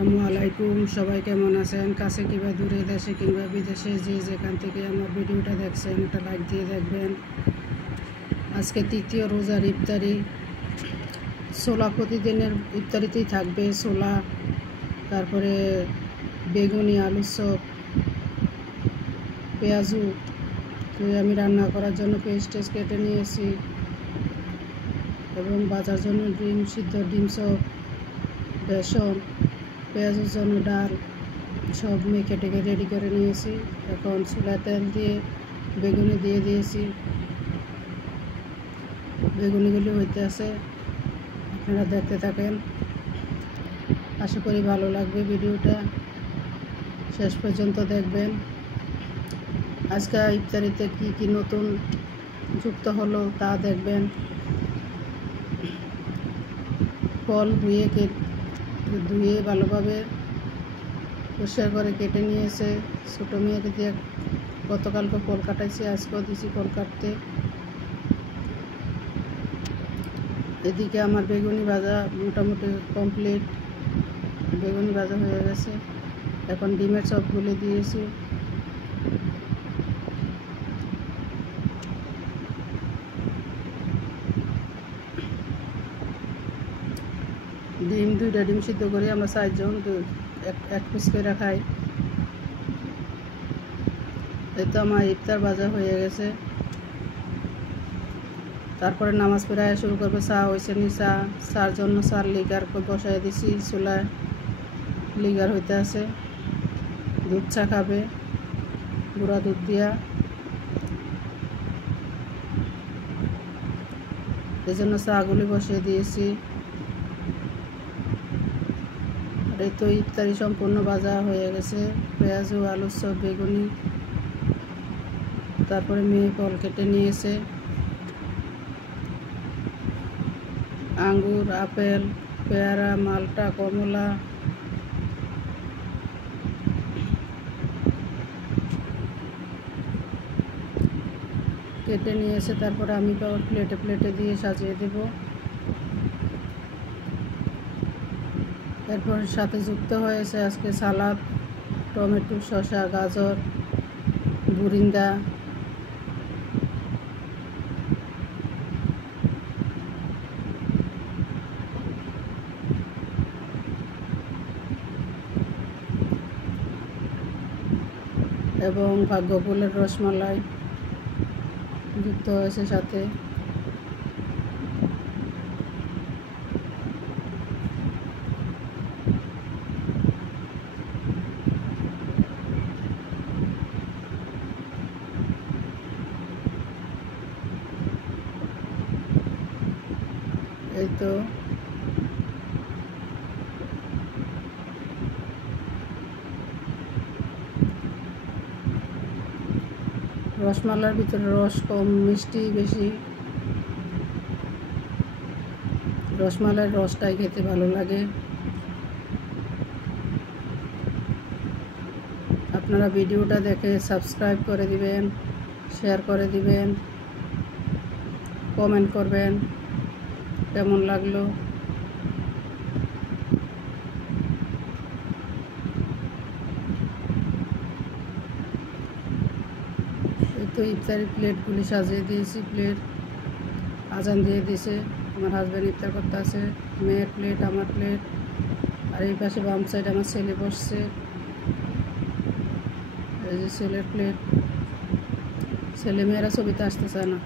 আসসালামু আলাইকুম। সবাই কেমন আছেন? কাছে কিংবা দূরে, দেশে কিংবা বিদেশে, যে যেখান থেকে আমার ভিডিওটা দেখছেন একটা লাইক দিয়ে দেখবেন। আজকে তৃতীয় রোজার ইফতারি। ছোলা প্রতিদিনের ইফতারিতেই থাকবে, ছোলা, তারপরে বেগুনি, আলুর চপ, পেঁয়াজু। তো আমি রান্না করার জন্য পেঁয়াজ কেটে নিয়েছি এবং বাজার জন্য ডিম সিদ্ধ, ডিম চপ, বেসন, পেঁয়াজের জন্য ডাল সব মেখে টেকে রেডি করে নিয়েছি। এখন চুলায় তেল দিয়ে বেগুনি দিয়ে দিয়েছি। বেগুনিগুলি হইতে আছে, আপনারা দেখতে থাকেন। আশা করি ভালো লাগবে, ভিডিওটা শেষ পর্যন্ত দেখবেন। আজকে ইফতারিতে কি কি নতুন যুক্ত হলো তা দেখবেন। ফল ধুয়ে ভালোভাবে পরিষ্কার করে কেটে নিয়েছে। ছোটো মেয়েকে দিয়ে গতকালকে ফল কাটাইছি, আজকেও দিছি ফল কাটতে। এদিকে আমার বেগুনি ভাজা মোটামুটি কমপ্লিট, বেগুনি ভাজা হয়ে গেছে। এখন ডিমের চপ গুলে দিয়েছি। দুইটা ডিম সিদ্ধ করে আমরা 4 জন এক পিস করে খাই। এই তো আমার ইফতার ভাজা হয়ে গেছে। তারপরে নামাজ পড়ে শুরু করবে। চা হয়েছে নি, চার জন্য 4 লিটার বসাই দিছি চুলায়, লিগার হইতে আছে। দুধ চা খাবে, গুঁড়া দুধ দিয়া, এই জন্য চাগুলি বসিয়ে দিয়েছি। এই তো ইফতারি সম্পূর্ণ ভাজা হয়ে গেছে। পেঁয়াজু, আলুর চপ, বেগুনি, তারপরে মেয়ে ফল কেটে নিয়েছে। আঙ্গুর, আপেল, পেয়ারা, মালটা, কমলা, কেটে নিয়েছে। তারপরে আমি প্লেটে দিয়ে সাজিয়ে দেব। এরপর সাথে যুক্ত হয়েছে আজকে সালাদ, টমেটো, শসা, গাজর, বুরিন্দা, এবং ভাগ্যফুলের রসমালাই যুক্ত হয়েছে সাথে। এই তো রসমালাইয়ের ভিতরে রস কম, মিষ্টি বেশি। রসমালাইয়ের রসটাই খেতে ভালো লাগে। আপনারা ভিডিওটা দেখে সাবস্ক্রাইব করে দিবেন, শেয়ার করে দিবেন, কমেন্ট করবেন কেমন লাগলো। এই তো ইফতারি প্লেটগুলি সাজিয়ে দিয়েছি। প্লেট আজান দিয়ে দিয়েছে, আমার হাজব্যান্ড ইফতার করতে আছে। মেয়ের প্লেট, আমার প্লেট, আর এই পাশে বাম সাইড আমার ছেলে বসছে। এই যে ছেলের প্লেট। ছেলে মেয়েরা ছবিতে আসতে চায় না।